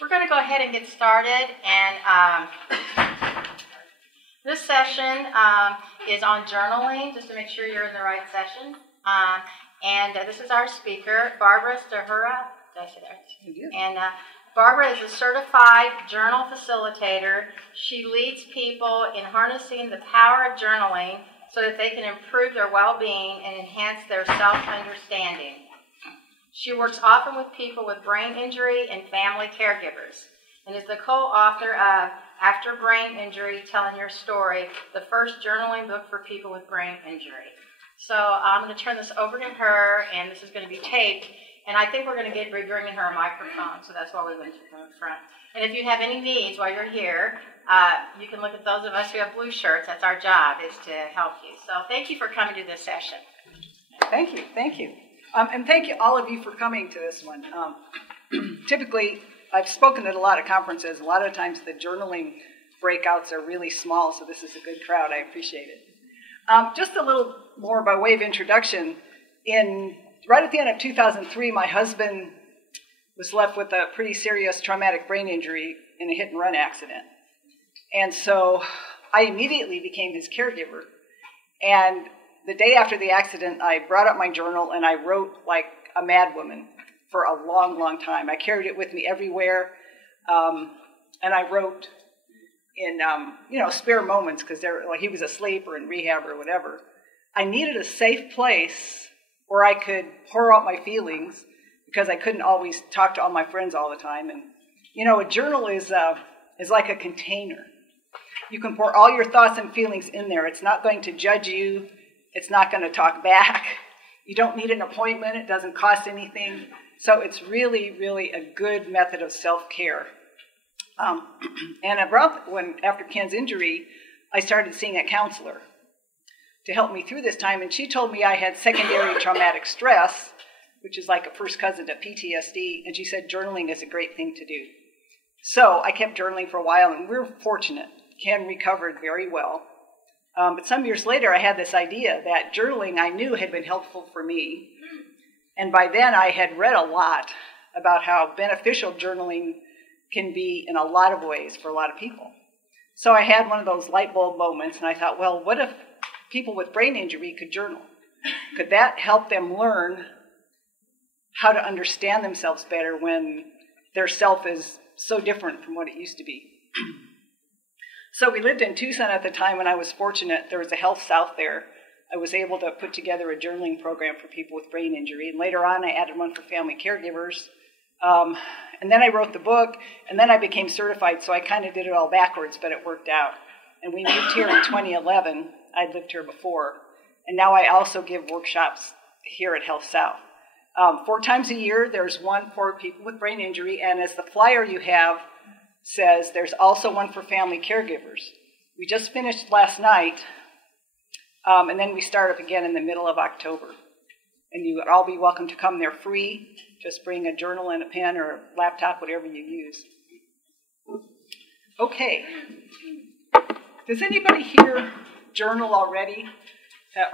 We're going to go ahead and get started, and this session is on journaling, just to make sure you're in the right session. This is our speaker, Barbara Stahura. Did I say that right? And Barbara is a certified journal facilitator. She leads people in harnessing the power of journaling so that they can improve their well-being and enhance their self-understanding. She works often with people with brain injury and family caregivers, and is the co-author of After Brain Injury, Telling Your Story, the first journaling book for people with brain injury. So I'm going to turn this over to her, and this is going to be taped, and I think we're going to be bringing her a microphone, so that's why we went to the front. And if you have any needs while you're here, you can look at those of us who have blue shirts. That's our job, is to help you. So thank you for coming to this session. Thank you. And thank you, all of you, for coming to this one. Typically, I've spoken at a lot of conferences. A lot of times the journaling breakouts are really small, so this is a good crowd. I appreciate it. Just a little more by way of introduction. Right at the end of 2003, my husband was left with a pretty serious traumatic brain injury in a hit-and-run accident. And so I immediately became his caregiver. And the day after the accident, I brought up my journal and I wrote like a madwoman for a long, long time. I carried it with me everywhere, and I wrote in spare moments because he was asleep or in rehab or whatever. I needed a safe place where I could pour out my feelings because I couldn't always talk to all my friends all the time. And a journal is like a container. You can pour all your thoughts and feelings in there. It's not going to judge you. It's not going to talk back. You don't need an appointment. It doesn't cost anything. So it's really, really a good method of self-care. And after Ken's injury, I started seeing a counselor to help me through this time. And she told me I had secondary traumatic stress, which is like a first cousin to PTSD. And she said journaling is a great thing to do. So I kept journaling for a while, and we're fortunate. Ken recovered very well. But some years later, I had this idea that journaling I knew had been helpful for me. And by then, I had read a lot about how beneficial journaling can be in a lot of ways for a lot of people. So I had one of those light bulb moments, and I thought, well, what if people with brain injury could journal? Could that help them learn how to understand themselves better when their self is so different from what it used to be? So we lived in Tucson at the time, and I was fortunate. There was a Health South there. I was able to put together a journaling program for people with brain injury, and later on I added one for family caregivers. And then I wrote the book, and then I became certified, so I kind of did it all backwards, but it worked out. And we moved here in 2011. I'd lived here before, and now I also give workshops here at Health South. 4 times a year, there's one for people with brain injury, and as the flyer you have says, there's also one for family caregivers. We just finished last night, and then we start up again in the middle of October. And you would all be welcome to come. They're free. Just bring a journal and a pen or a laptop, whatever you use. Okay. Does anybody here journal already?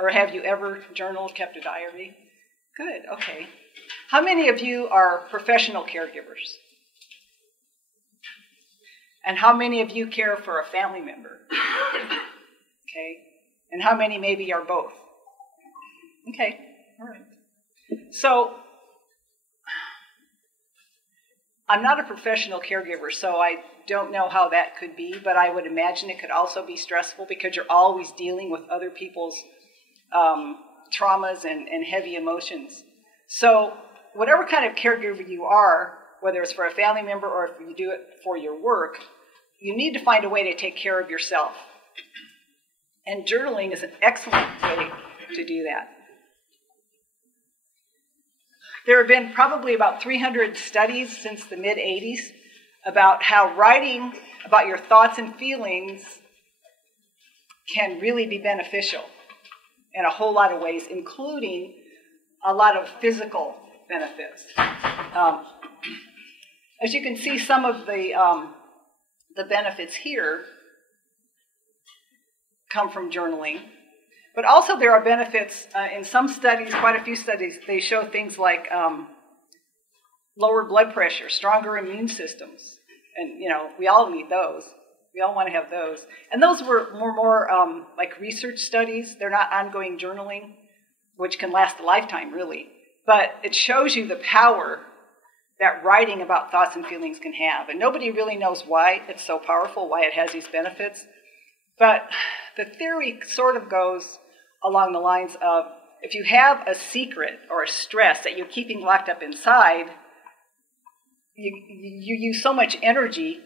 Or have you ever journaled, kept a diary? Good, okay. How many of you are professional caregivers? And how many of you care for a family member? Okay. And how many maybe are both? Okay. All right. So, I'm not a professional caregiver, so I don't know how that could be, but I would imagine it could also be stressful because you're always dealing with other people's traumas and heavy emotions. So, whatever kind of caregiver you are, whether it's for a family member or if you do it for your work, you need to find a way to take care of yourself. And journaling is an excellent way to do that. There have been probably about 300 studies since the mid-'80s about how writing about your thoughts and feelings can really be beneficial in a whole lot of ways, including a lot of physical benefits. As you can see, some of the benefits here come from journaling. But also there are benefits in some studies, quite a few studies, they show things like lower blood pressure, stronger immune systems. And, we all need those. We all want to have those. And those were more like research studies. They're not ongoing journaling, which can last a lifetime, really. But it shows you the power that writing about thoughts and feelings can have. And nobody really knows why it's so powerful, why it has these benefits. But the theory sort of goes along the lines of, if you have a secret or a stress that you're keeping locked up inside, you use so much energy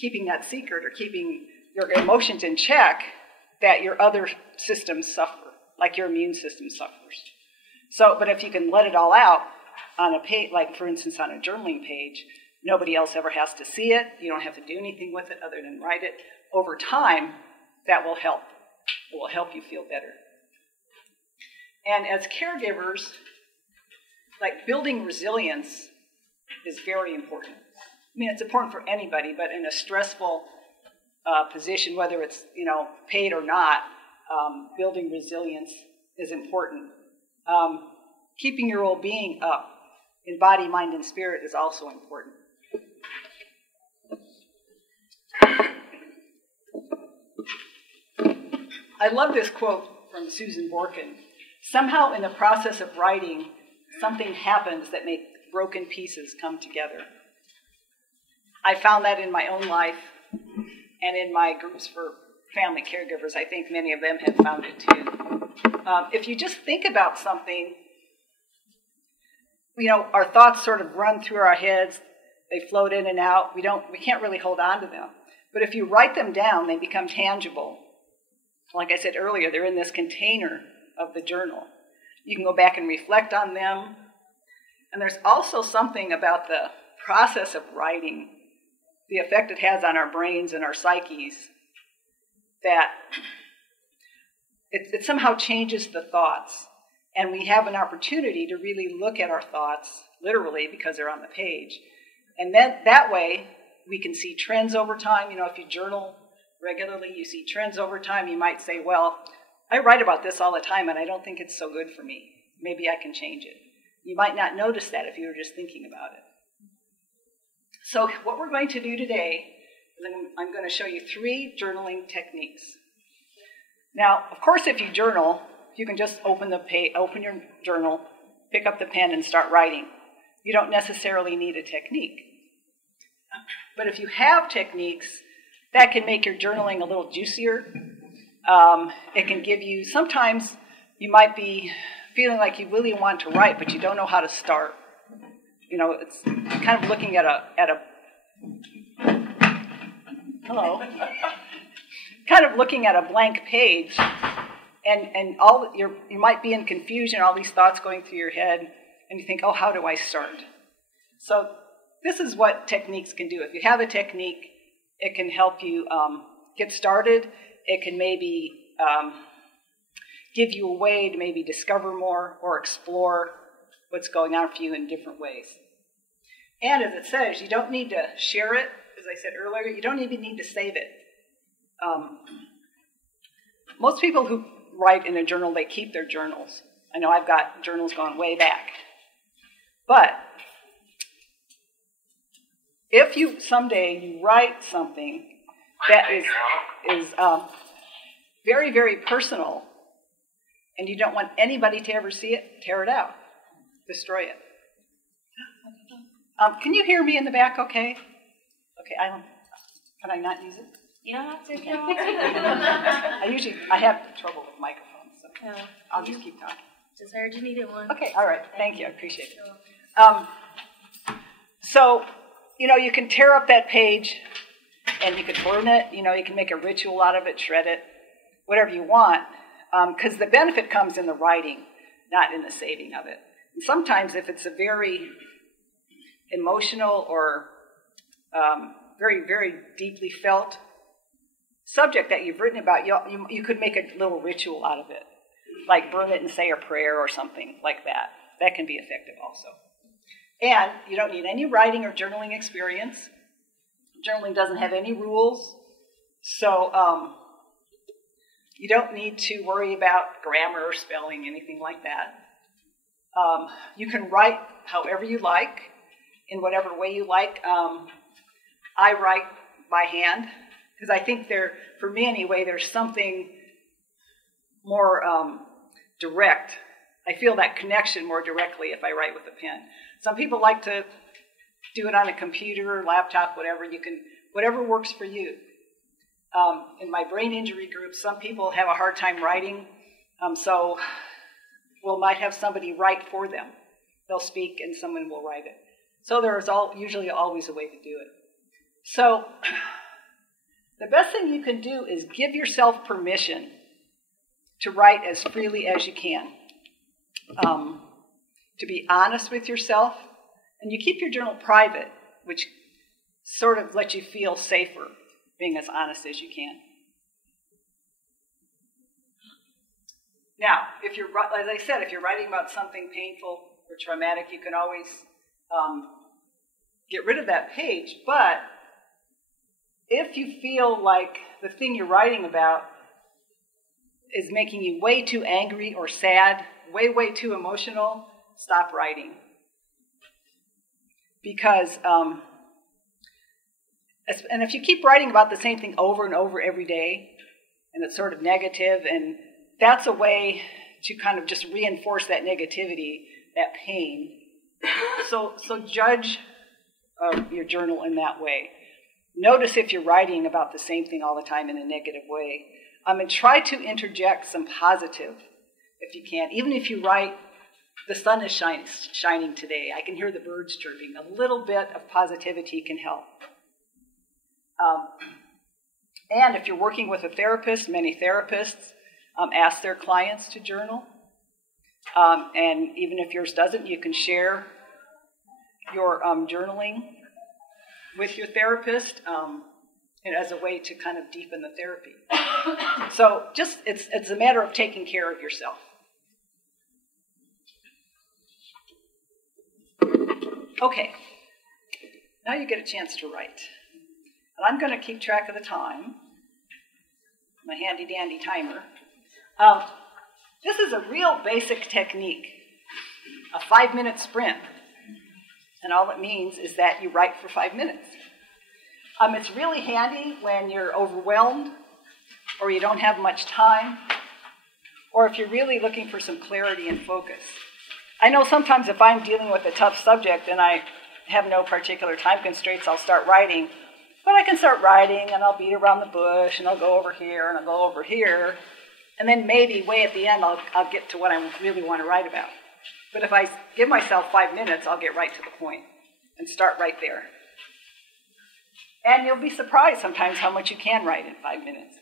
keeping that secret or keeping your emotions in check that your other systems suffer, like your immune system suffers. But if you can let it all out on a page, like for instance on a journaling page, nobody else ever has to see it. You don't have to do anything with it other than write it. Over time, that will help. It will help you feel better. And as caregivers, like building resilience is very important. I mean, it's important for anybody, but in a stressful position, whether it's, paid or not, building resilience is important. Keeping your well-being up in body, mind, and spirit is also important. I love this quote from Susan Borkin. Somehow in the process of writing, something happens that makes broken pieces come together. I found that in my own life and in my groups for family caregivers. I think many of them have found it too. If you just think about something, our thoughts sort of run through our heads. They float in and out. We can't really hold on to them. But if you write them down, they become tangible. Like I said earlier, they're in this container of the journal. You can go back and reflect on them. And there's also something about the process of writing, the effect it has on our brains and our psyches, that it somehow changes the thoughts. And we have an opportunity to really look at our thoughts, literally, because they're on the page. And then that way, we can see trends over time. If you journal regularly, you see trends over time. You might say, well, I write about this all the time, and I don't think it's so good for me. Maybe I can change it. You might not notice that if you were just thinking about it. So what we're going to do today is I'm going to show you 3 journaling techniques. Now, of course, if you journal, you can just open your journal, pick up the pen, and start writing. You don't necessarily need a technique. But if you have techniques, that can make your journaling a little juicier. It can give you, sometimes you might be feeling like you really want to write, but you don't know how to start. It's kind of looking at a hello, kind of looking at a blank page, and you might be in confusion, all these thoughts going through your head, and you think, oh, how do I start? So this is what techniques can do. If you have a technique, it can help you get started. It can maybe give you a way to maybe discover more or explore what's going on for you in different ways. And as it says, you don't need to share it. As I said earlier, you don't even need to save it. Most people who write in a journal, they keep their journals. I know I've got journals going way back. But if you someday you write something that is very, very personal, and you don't want anybody to ever see it, tear it out. Destroy it. Can you hear me in the back okay? Okay, can I not use it? You don't have to if you don't want to. I have trouble with microphones, so I'll just keep talking. Just heard you needed one. Okay, all right. Thank you. I appreciate it. So, you can tear up that page and you could burn it. You can make a ritual out of it, shred it, whatever you want, because the benefit comes in the writing, not in the saving of it. And sometimes if it's a very emotional or very, very deeply felt subject that you've written about, you could make a little ritual out of it, like burn it and say a prayer or something like that. That can be effective also. And you don't need any writing or journaling experience. Journaling doesn't have any rules, so you don't need to worry about grammar or spelling, anything like that. You can write however you like. in whatever way you like. I write by hand because I think for me anyway, there's something more direct. I feel that connection more directly if I write with a pen. Some people like to do it on a computer, laptop, whatever works for you. In my brain injury group, some people have a hard time writing, so we might have somebody write for them. They'll speak and someone will write it. So there is usually always a way to do it. So the best thing you can do is give yourself permission to write as freely as you can. To be honest with yourself, and you keep your journal private, which sort of lets you feel safer being as honest as you can. Now, as I said, if you're writing about something painful or traumatic, you can always get rid of that page. But if you feel like the thing you're writing about is making you way too angry or sad, way too emotional, stop writing. Because, and if you keep writing about the same thing over and over every day, and it's sort of negative, and that's a way to kind of just reinforce that negativity, that pain. So judge your journal in that way. Notice if you're writing about the same thing all the time in a negative way. And try to interject some positive if you can. Even if you write, the sun is shining today, I can hear the birds chirping. A little bit of positivity can help. And if you're working with a therapist, many therapists ask their clients to journal. And even if yours doesn't, you can share your journaling with your therapist as a way to kind of deepen the therapy. So it's a matter of taking care of yourself. Okay, now you get a chance to write. And I'm going to keep track of the time, my handy-dandy timer. This is a real basic technique, a 5-minute sprint. And all it means is that you write for 5 minutes. It's really handy when you're overwhelmed or you don't have much time, or if you're really looking for some clarity and focus. I know sometimes if I'm dealing with a tough subject and I have no particular time constraints, I'll start writing. But I can start writing and I'll beat around the bush and I'll go over here and I'll go over here. And then maybe way at the end I'll get to what I really want to write about. But if I give myself 5 minutes, I'll get right to the point and start right there. And you'll be surprised sometimes how much you can write in 5 minutes.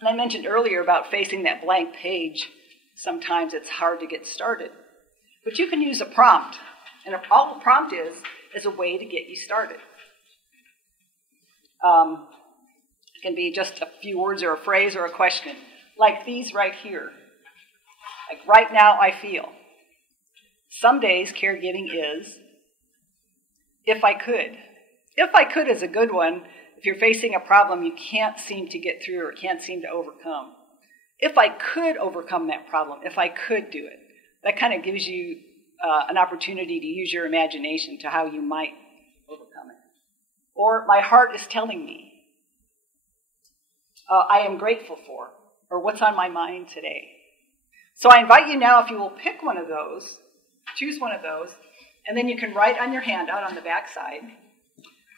And I mentioned earlier about facing that blank page. Sometimes it's hard to get started. But you can use a prompt. And all a prompt is a way to get you started. It can be just a few words or a phrase or a question, like these right here. Like, right now I feel. Some days caregiving is, if I could. If I could is a good one if you're facing a problem you can't seem to get through or can't seem to overcome. If I could overcome that problem, if I could do it, that kind of gives you an opportunity to use your imagination to how you might overcome it. Or my heart is telling me, I am grateful for, or what's on my mind today. So I invite you now, if you will pick one of those, choose one of those, and then you can write on your handout on the back side.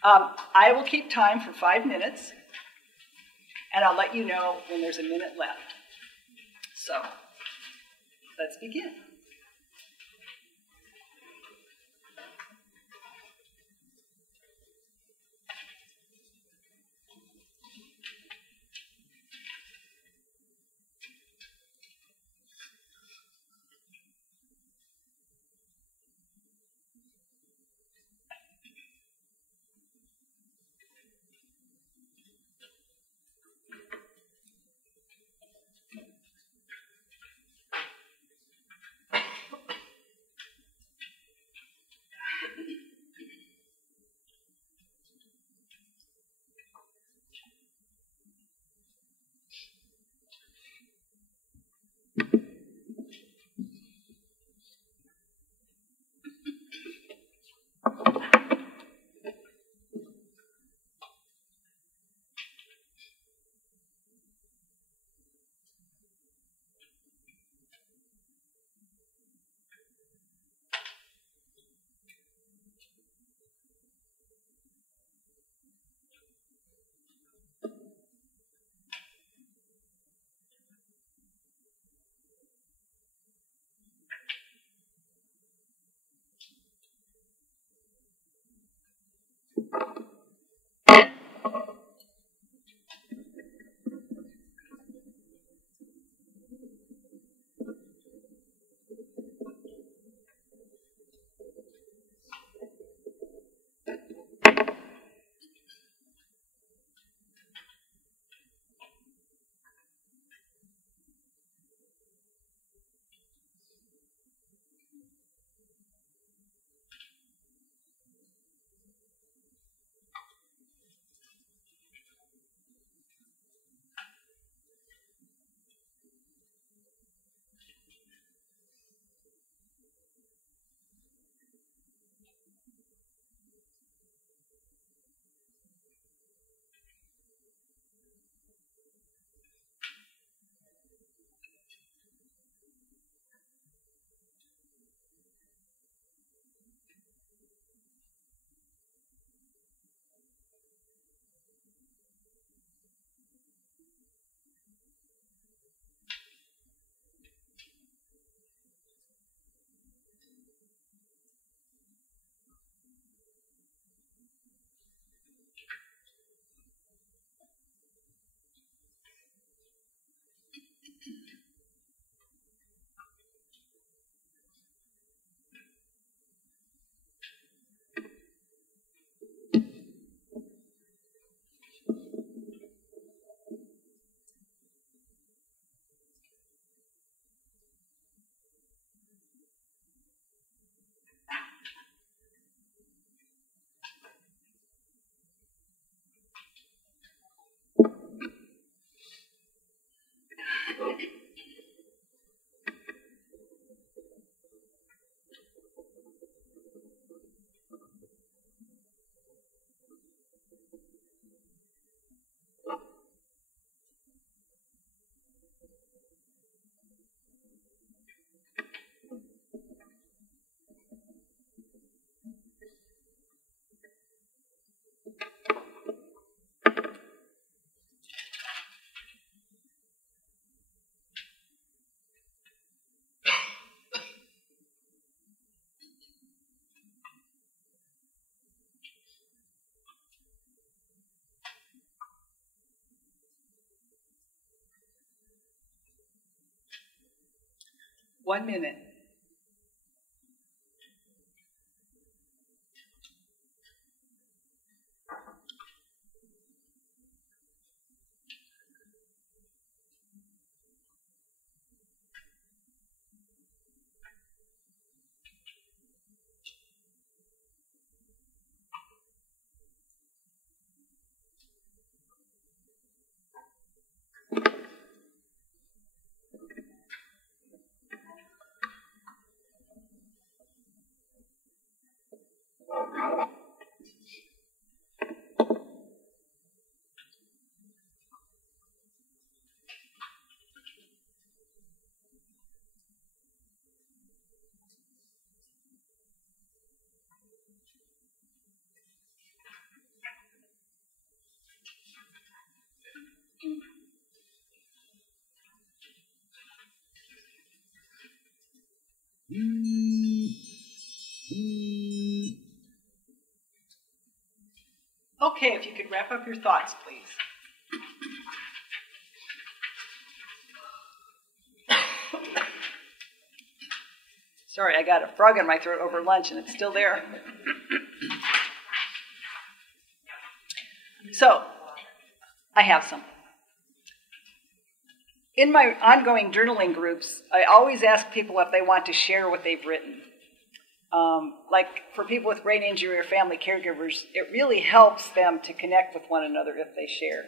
I will keep time for 5 minutes, and I'll let you know when there's a minute left. So, let's begin. 1 minute. Okay, if you could wrap up your thoughts, please. Sorry, I got a frog in my throat over lunch and it's still there. So, I have some. In my ongoing journaling groups, I always ask people if they want to share what they've written. Like for people with brain injury or family caregivers, it really helps them to connect with one another if they share.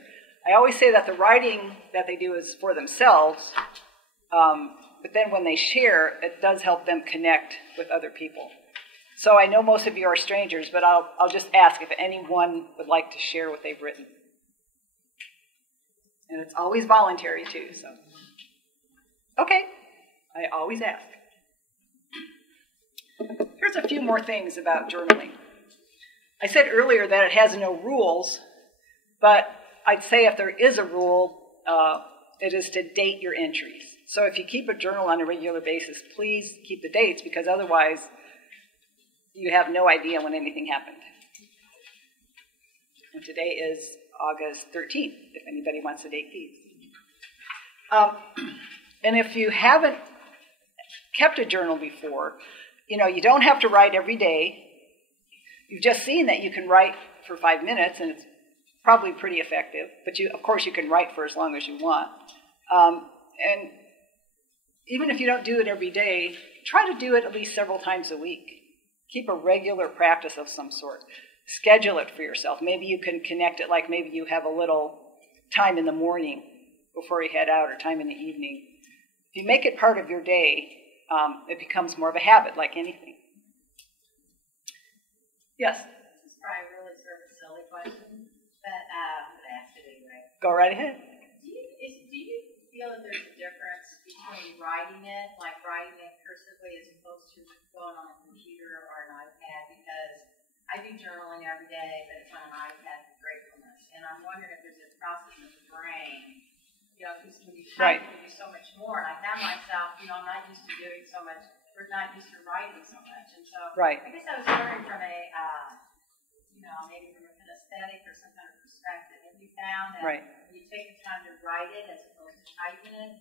I always say that the writing that they do is for themselves, but then when they share, it does help them connect with other people. So I know most of you are strangers, but I'll just ask if anyone would like to share what they've written. And it's always voluntary too, so. Okay, I always ask. Here's a few more things about journaling. I said earlier that it has no rules, but I'd say if there is a rule, it is to date your entries. So if you keep a journal on a regular basis, please keep the dates, because otherwise you have no idea when anything happened. And today is August 13th, if anybody wants to date these. And if you haven't kept a journal before, you don't have to write every day. You've just seen that you can write for 5 minutes, and it's probably pretty effective. But of course, you can write for as long as you want. And even if you don't do it every day, try to do it at least several times a week. Keep a regular practice of some sort. Schedule it for yourself. Maybe you can connect it, like maybe you have a little time in the morning before you head out, or time in the evening. If you make it part of your day, it becomes more of a habit, like anything. Yes? This is probably really sort of a silly question, but I'm going to ask it anyway. Go right ahead. Do you feel that there's a difference between writing it, like writing it cursively, as opposed to going on a computer or an iPad? Because I do journaling every day, but it's on an iPad with gratefulness. And I'm wondering if there's a process in the brain, because when you type, you can do so much more. And I found myself, I'm not used to doing so much, or not used to writing so much. And so right. I guess I was wondering from a, maybe from an aesthetic or some kind of perspective, have you found that right. when you take the time to write it as opposed to typing it,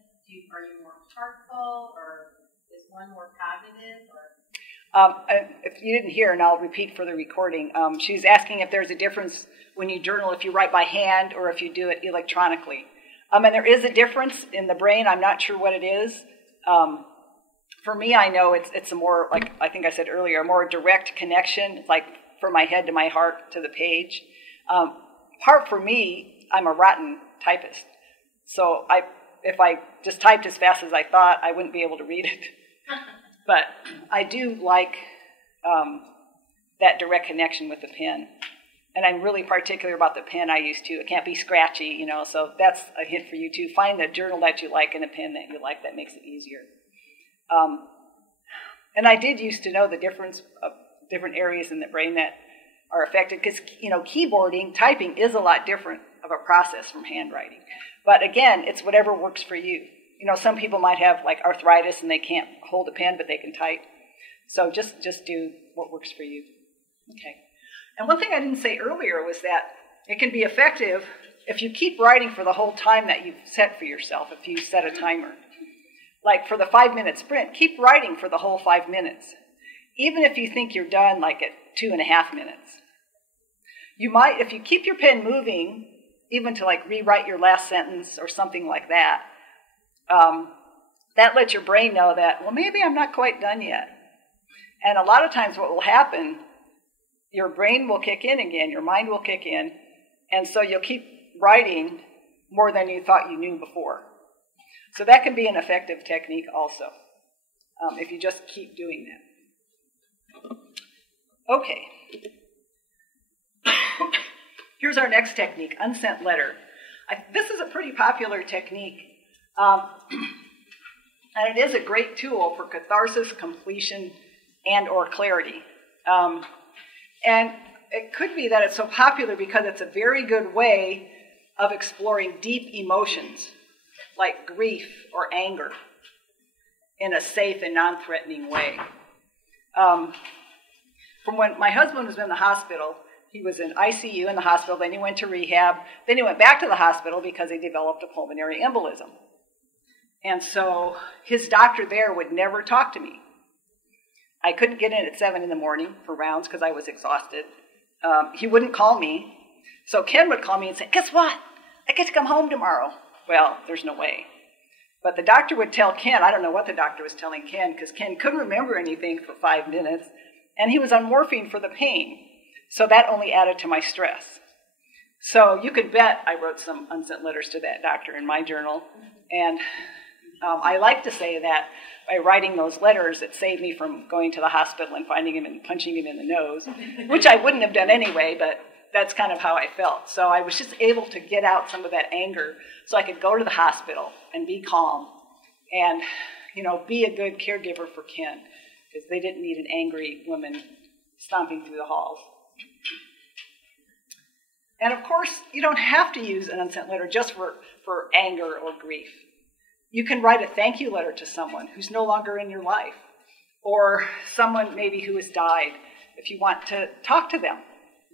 are you more heartful, or is one more cognitive, or? If you didn't hear, and I'll repeat for the recording, she's asking if there's a difference when you journal, if you write by hand or if you do it electronically. And there is a difference in the brain. I'm not sure what it is. For me, I know it's a more, like I think I said earlier, a more direct connection. It's like from my head to my heart to the page. Part for me, I'm a rotten typist. So if I just typed as fast as I thought, I wouldn't be able to read it. But I do like that direct connection with the pen. And I'm really particular about the pen I use too. It can't be scratchy, so that's a hint for you too. Find the journal that you like and a pen that you like. That makes it easier. And I did used to know the difference of different areas in the brain that are affected, because, keyboarding, typing is a lot different of a process from handwriting. But again, it's whatever works for you. Some people might have like arthritis and they can't hold a pen, but they can type. So just do what works for you. Okay. And one thing I didn't say earlier was that it can be effective if you keep writing for the whole time that you've set for yourself, if you set a timer. like for the 5-minute sprint, keep writing for the whole 5 minutes. Even if you think you're done like at 2.5 minutes. You might, if you keep your pen moving, even to like rewrite your last sentence or something like that, that lets your brain know that, well, maybe I'm not quite done yet. And a lot of times what will happen, your brain will kick in again, your mind will kick in, and so you'll keep writing more than you thought you knew before. So that can be an effective technique also, if you just keep doing that. Okay. Here's our next technique, unsent letter. This is a pretty popular technique, and it is a great tool for catharsis, completion, and or clarity. And it could be that it's so popular because it's a very good way of exploring deep emotions like grief or anger in a safe and non-threatening way. From when my husband was in the hospital, he was in ICU in the hospital, then he went to rehab, then he went back to the hospital because he developed a pulmonary embolism. And so his doctor there would never talk to me. I couldn't get in at 7 in the morning for rounds because I was exhausted. He wouldn't call me. So Ken would call me and say, guess what? I get to come home tomorrow. Well, there's no way. But the doctor would tell Ken, I don't know what the doctor was telling Ken, because Ken couldn't remember anything for 5 minutes, and he was on morphine for the pain. So that only added to my stress. So you could bet I wrote some unsent letters to that doctor in my journal. And I like to say that by writing those letters, it saved me from going to the hospital and finding him and punching him in the nose, which I wouldn't have done anyway, but that's kind of how I felt. So I was just able to get out some of that anger so I could go to the hospital and be calm and, be a good caregiver for Ken, because they didn't need an angry woman stomping through the halls. And of course, you don't have to use an unsent letter just for anger or grief. You can write a thank you letter to someone who's no longer in your life, or someone maybe who has died. If you want to talk to them,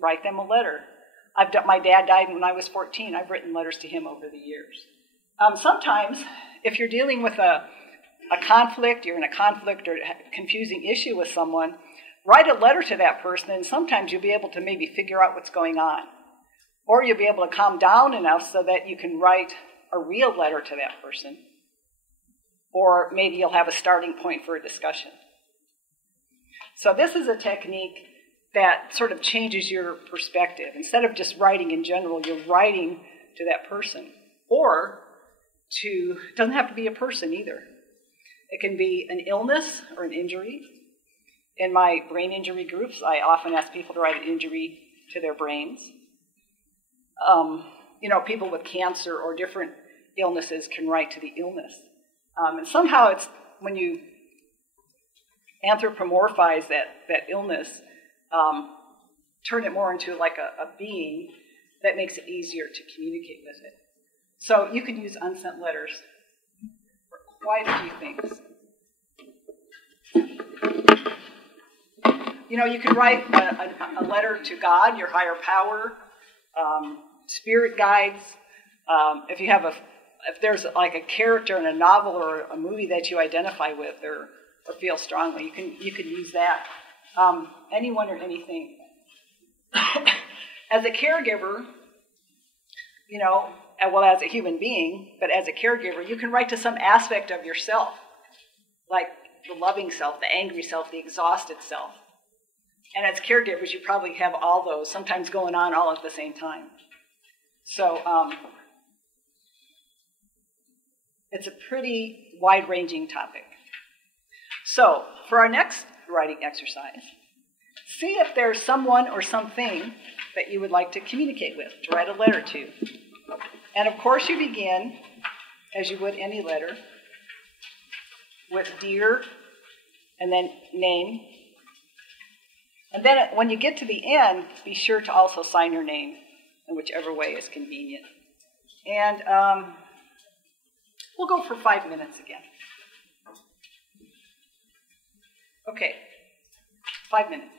write them a letter. My dad died when I was 14. I've written letters to him over the years. Sometimes, if you're dealing with a conflict, you're in a conflict or a confusing issue with someone, write a letter to that person, and sometimes you'll be able to maybe figure out what's going on. Or you'll be able to calm down enough so that you can write a real letter to that person. Or maybe you'll have a starting point for a discussion. So this is a technique that sort of changes your perspective. Instead of just writing in general, you're writing to that person. Or it doesn't have to be a person either. It can be an illness or an injury. In my brain injury groups, I often ask people to write an injury to their brains. People with cancer or different illnesses can write to the illness. And somehow it's when you anthropomorphize that illness, turn it more into like a being, that makes it easier to communicate with it. So you can use unsent letters for quite a few things. You can write a letter to God, your higher power, spirit guides. If there's like a character in a novel or a movie that you identify with or feel strongly, you can use that. Anyone or anything. As a caregiver, as a human being, but as a caregiver, you can write to some aspect of yourself, like the loving self, the angry self, the exhausted self. And as caregivers, you probably have all those, sometimes going on all at the same time. So it's a pretty wide-ranging topic. So for our next writing exercise, see if there's someone or something that you would like to communicate with, to write a letter to. And of course you begin, as you would any letter, with dear, and then name. And then when you get to the end, be sure to also sign your name in whichever way is convenient. And we'll go for 5 minutes again. Okay, 5 minutes.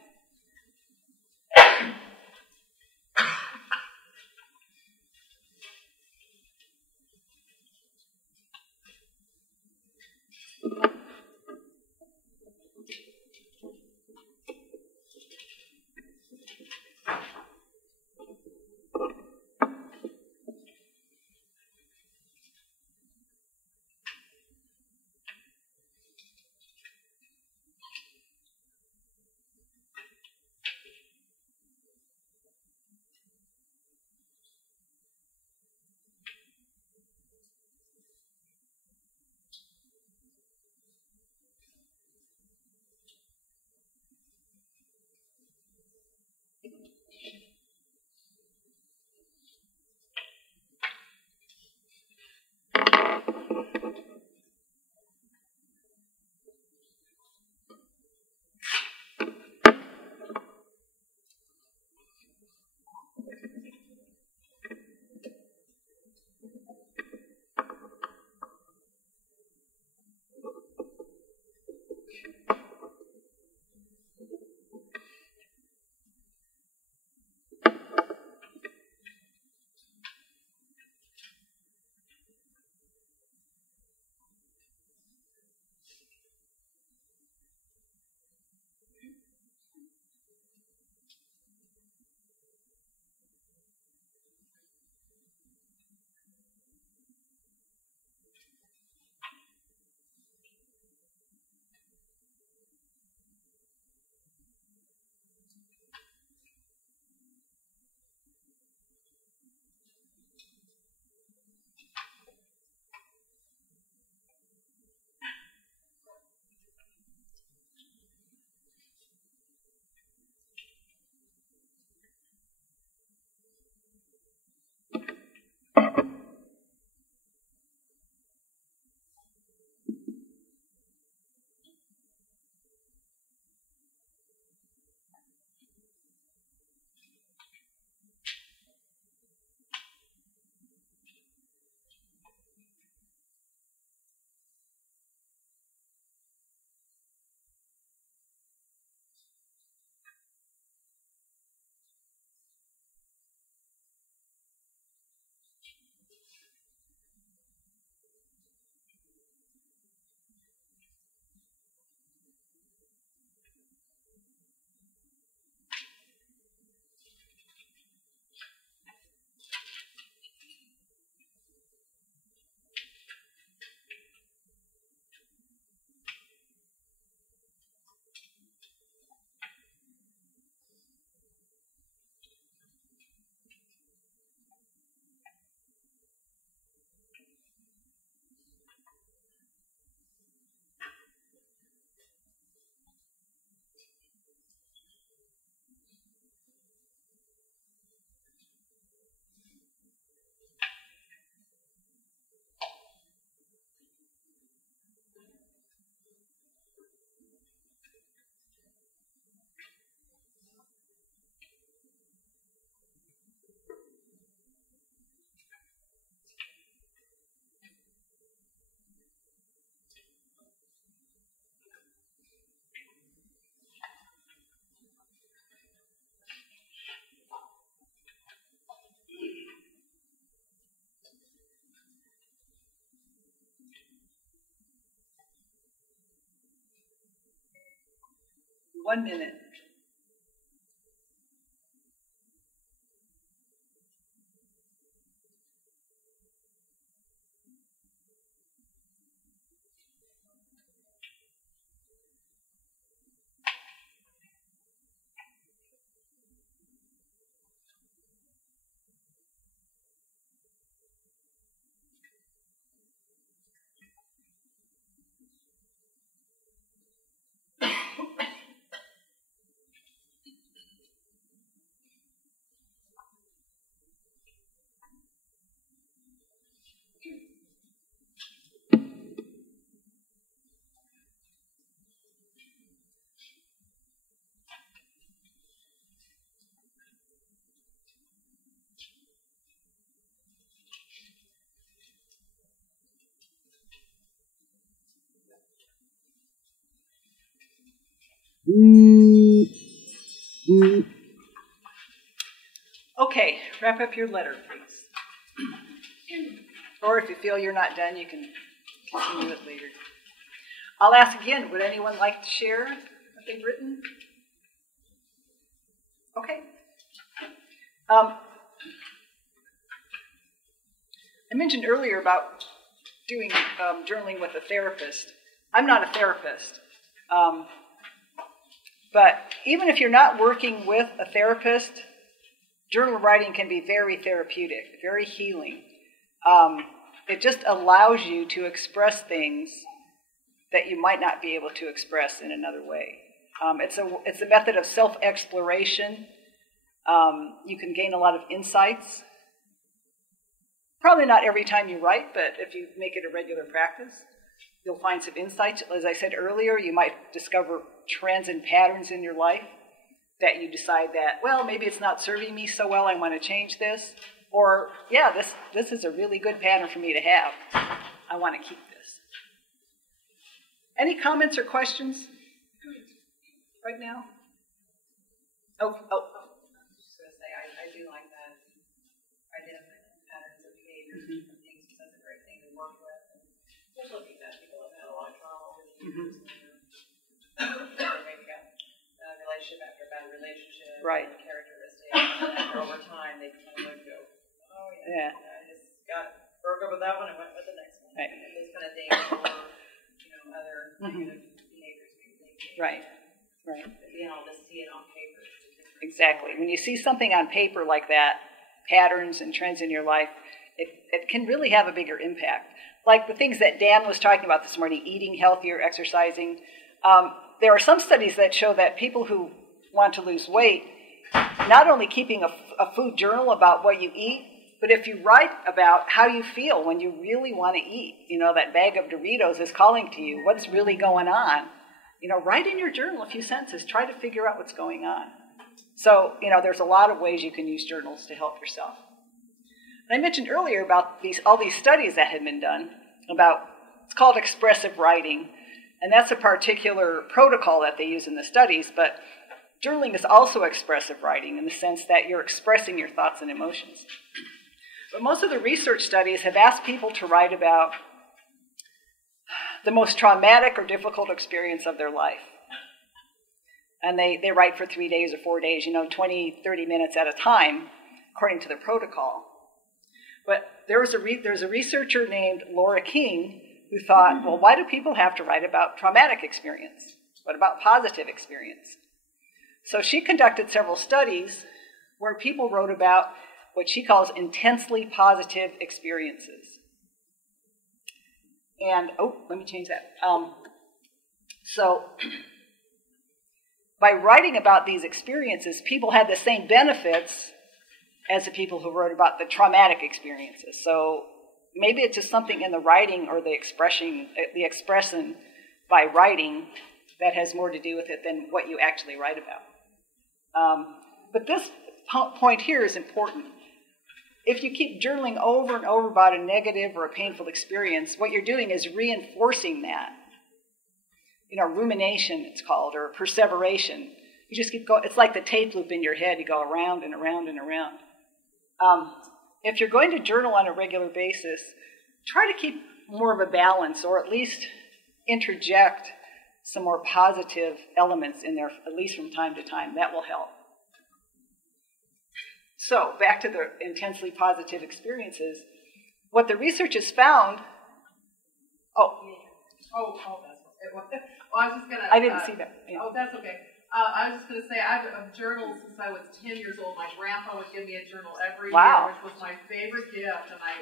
1 minute. Okay, wrap up your letter, please. Or if you feel you're not done, you can continue it later. I'll ask again, would anyone like to share what they've written? Okay. I mentioned earlier about doing journaling with a therapist. I'm not a therapist. But even if you're not working with a therapist, journal writing can be very therapeutic, very healing. It just allows you to express things that you might not be able to express in another way. It's a method of self-exploration. You can gain a lot of insights. Probably not every time you write, but if you make it a regular practice, you'll find some insights. As I said earlier, you might discover trends and patterns in your life that you decide that, well, maybe it's not serving me so well, I want to change this. Or, yeah, this is a really good pattern for me to have. I want to keep this. Any comments or questions right now? Oh. I was just going to say, I do like that. Identifying patterns of behaviors and different things, that's a great thing to work with. And especially because people have had a lot of trauma over the years. And maybe got a relationship after a bad relationship. Right. Characteristics. And over time, they kind of go, oh, yeah. I just broke up with that one and went with the next one. Right. And those kind of things, or, other negative behaviors. Right. Right. Being able to see it on paper. Exactly. When you see something on paper like that, patterns and trends in your life, it can really have a bigger impact. Like the things that Dan was talking about this morning, eating healthier, exercising. There are some studies that show that people who want to lose weight, not only keeping a food journal about what you eat, but if you write about how you feel when you really want to eat, that bag of Doritos is calling to you, what's really going on? Write in your journal a few sentences. Try to figure out what's going on. So, there's a lot of ways you can use journals to help yourself. And I mentioned earlier about all these studies that had been done about, it's called expressive writing, and that's a particular protocol that they use in the studies, but journaling is also expressive writing in the sense that you're expressing your thoughts and emotions. But most of the research studies have asked people to write about the most traumatic or difficult experience of their life. And they write for 3 days or 4 days, 20, 30 minutes at a time, according to the protocol. But there's a researcher named Laura King who thought, well, why do people have to write about traumatic experience? What about positive experience? So she conducted several studies where people wrote about what she calls intensely positive experiences. And, let me change that. So by writing about these experiences, people had the same benefits as the people who wrote about the traumatic experiences. So maybe it's just something in the writing or the expression by writing that has more to do with it than what you actually write about. But this point here is important. If you keep journaling over and over about a negative or a painful experience, what you're doing is reinforcing that. Rumination, it's called, or perseveration. You just keep going. It's like the tape loop in your head. You go around and around and around. If you're going to journal on a regular basis, try to keep more of a balance, or at least interject some more positive elements in there, at least from time to time. That will help. So, back to the intensely positive experiences. What the research has found... I was just going to... I didn't see that. Yeah. Oh, that's okay. I was just going to say, I've journaled since I was 10 years old. My grandpa would give me a journal every year, which was my favorite gift. And I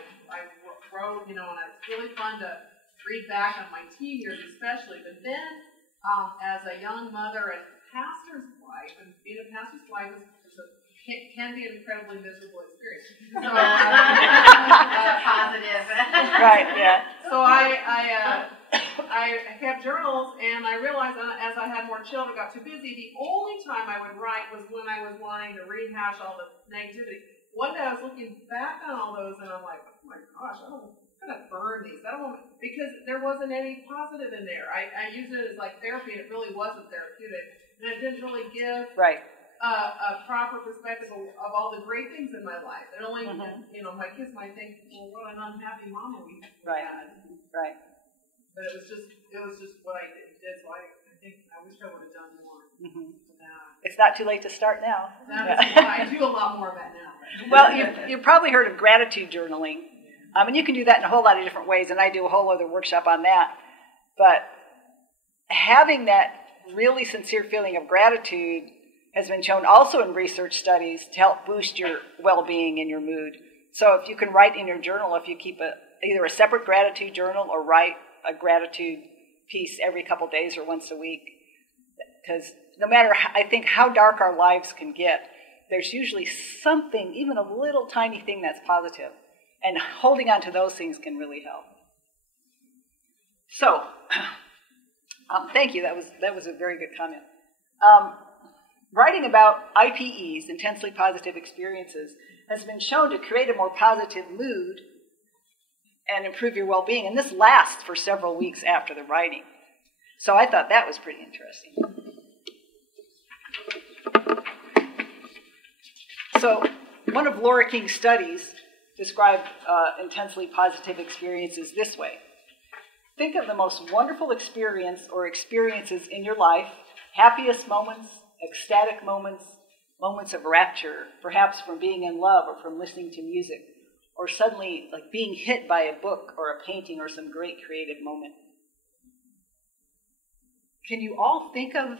wrote, and it's really fun to read back on my teen years especially. But then, as a young mother and pastor's wife, and being a pastor's wife can be an incredibly miserable experience. So, positive. Right, yeah. So I kept journals, and I realized as I had more children, got too busy, the only time I would write was when I was wanting to rehash all the negativity. One day I was looking back on all those, and I'm like, oh my gosh, I'm going to burn these. Because there wasn't any positive in there. I used it as like therapy, and it really wasn't therapeutic. And it didn't really give a proper perspective of all the great things in my life. It only, my kids might think, well, what an unhappy mama we had. Right. But it was just what I did. So I wish I would have done more. Mm-hmm. It's not too late to start now. I do a lot more of that now. Well, you've probably heard of gratitude journaling. And you can do that in a whole lot of different ways, and I do a whole other workshop on that. But having that really sincere feeling of gratitude has been shown also in research studies to help boost your well-being and your mood. So if you can write in your journal, if you keep either a separate gratitude journal or write a gratitude piece every couple days or once a week, because no matter, I think, how dark our lives can get, there's usually something, even a little tiny thing that's positive, and holding on to those things can really help. So, thank you. That was a very good comment. Writing about IPEs, intensely positive experiences, has been shown to create a more positive mood and improve your well-being. And this lasts for several weeks after the writing. So I thought that was pretty interesting. So one of Laura King's studies described intensely positive experiences this way. Think of the most wonderful experience or experiences in your life, happiest moments, ecstatic moments, moments of rapture, perhaps from being in love or from listening to music, or suddenly like being hit by a book or a painting or some great creative moment. Can you all think of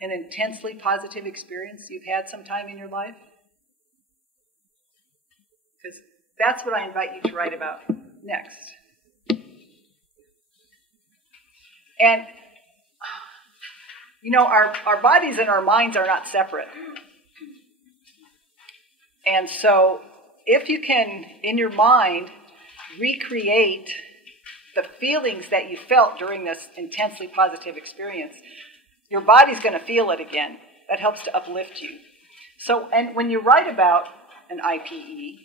an intensely positive experience you've had sometime in your life? Because that's what I invite you to write about next. And, you know, our bodies and our minds are not separate. And so if you can, in your mind, recreate the feelings that you felt during this intensely positive experience, your body's going to feel it again. That helps to uplift you. So, and when you write about an IPE,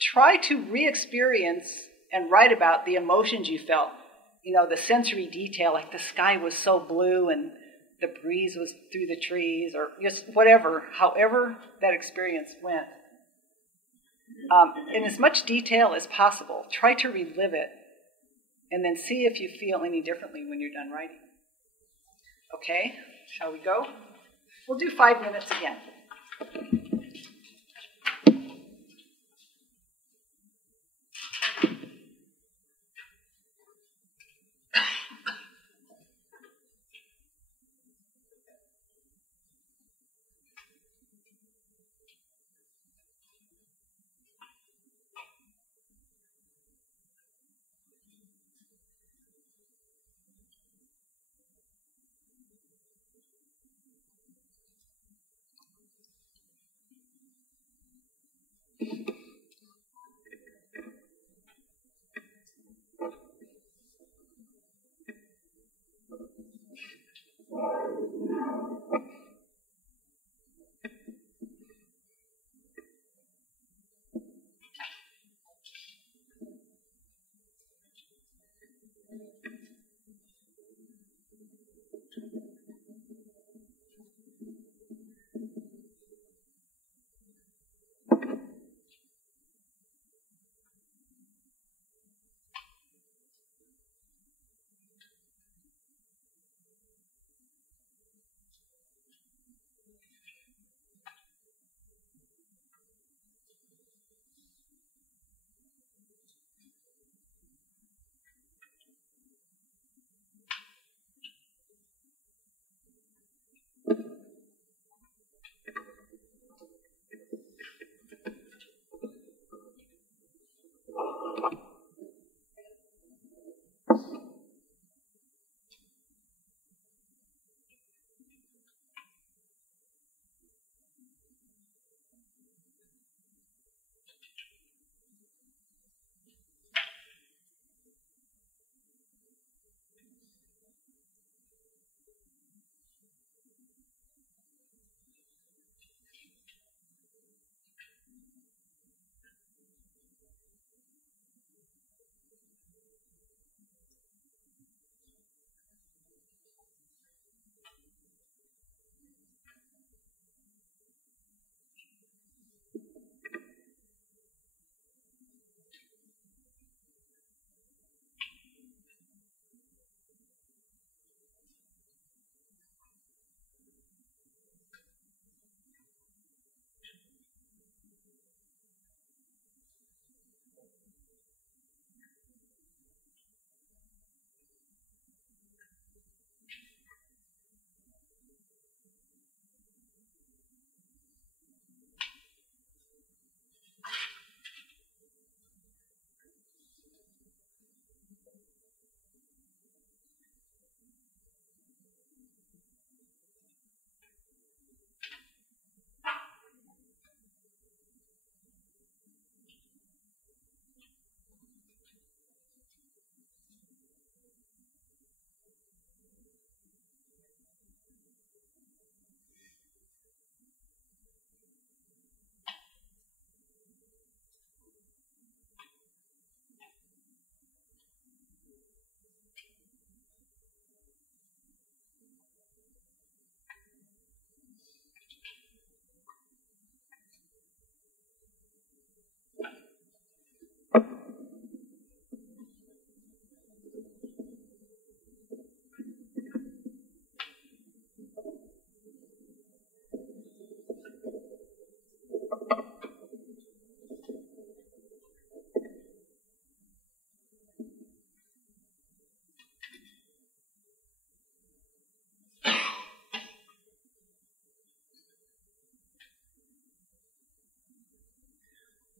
try to re-experience and write about the emotions you felt. You know, the sensory detail, like the sky was so blue and the breeze was through the trees, or just whatever, however that experience went. In as much detail as possible, try to relive it, and then see if you feel any differently when you're done writing. Okay, shall we go? We'll do 5 minutes again.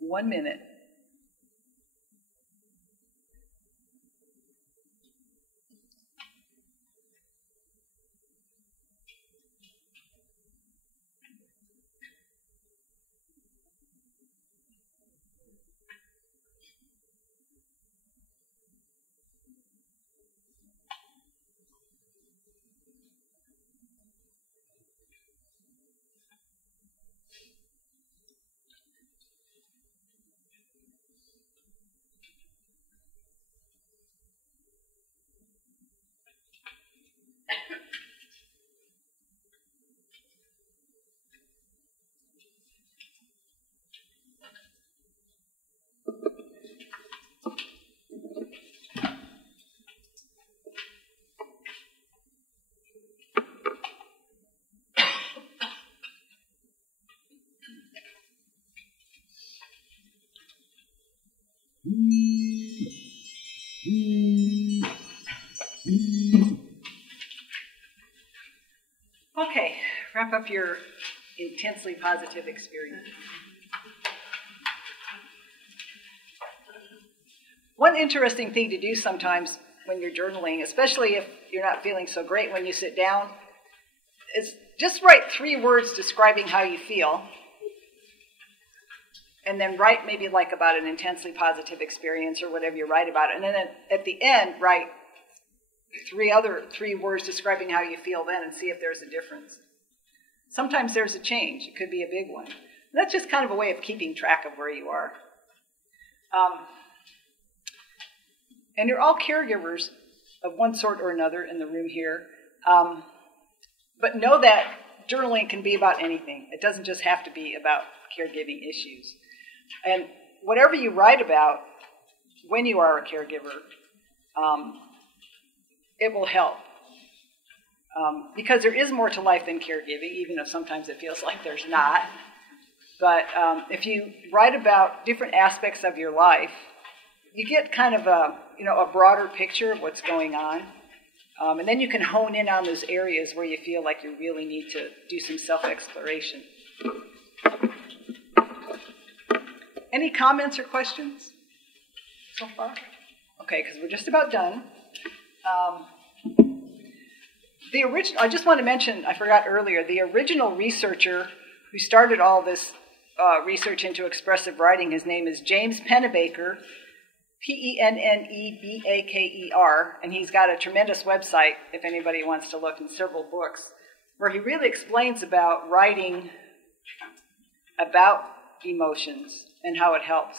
1 minute. Okay, wrap up your intensely positive experience. One interesting thing to do sometimes when you're journaling, especially if you're not feeling so great when you sit down, is just write 3 words describing how you feel, and then write maybe like about an intensely positive experience or whatever you write about it, and then at the end write 3 words describing how you feel then and see if there's a difference. Sometimes there's a change. It could be a big one. And that's just kind of a way of keeping track of where you are. And you're all caregivers of one sort or another in the room here. But know that journaling can be about anything. It doesn't just have to be about caregiving issues. And whatever you write about when you are a caregiver, it will help. Because there is more to life than caregiving, even if sometimes it feels like there's not. But if you write about different aspects of your life, you get kind of a broader picture of what's going on. And then you can hone in on those areas where you feel like you really need to do some self-exploration. Any comments or questions so far? Okay, because we're just about done. I just want to mention, I forgot earlier, the original researcher who started all this research into expressive writing, his name is James Pennebaker, Pennebaker, and he's got a tremendous website, if anybody wants to look, and several books, where he really explains about writing about emotions and how it helps.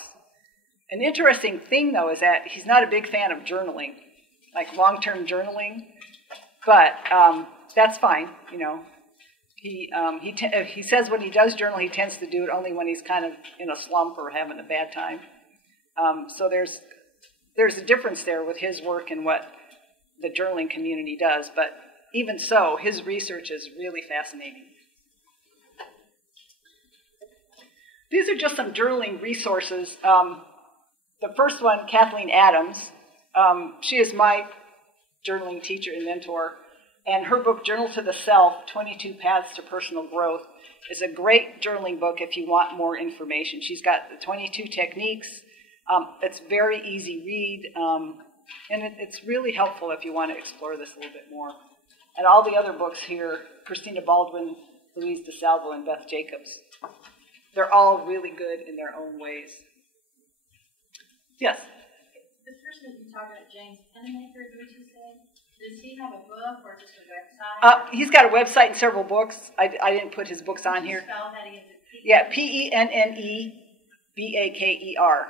An interesting thing, though, is that he's not a big fan of journaling, like long-term journaling, but that's fine, He says when he does journal, he tends to do it only when he's kind of in a slump or having a bad time. So there's a difference there with his work and what the journaling community does. But even so, his research is really fascinating. These are just some journaling resources. The first one, Kathleen Adams, she is my journaling teacher and mentor. And her book, Journal to the Self, 22 Paths to Personal Growth, is a great journaling book if you want more information. She's got the 22 techniques. It's very easy read, and it's really helpful if you want to explore this a little bit more. And all the other books here, Christina Baldwin, Louise DeSalvo, and Beth Jacobs, they're all really good in their own ways. Yes? The person that you talked about, James Pennebaker, is what you said? Does he have a book or just a website? He's got a website and several books. I didn't put his books on here. Spell that again. Yeah, Pennebaker.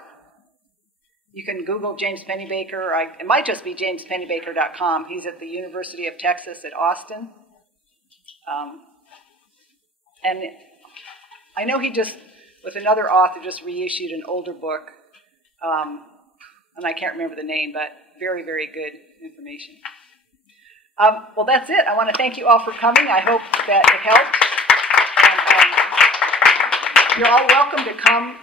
You can Google James Pennebaker. It might just be jamespennebaker.com. He's at the University of Texas at Austin. And I know he just, with another author, just reissued an older book. And I can't remember the name, but very, very good information. Well, that's it. I want to thank you all for coming. I hope that it helped. And, you're all welcome to come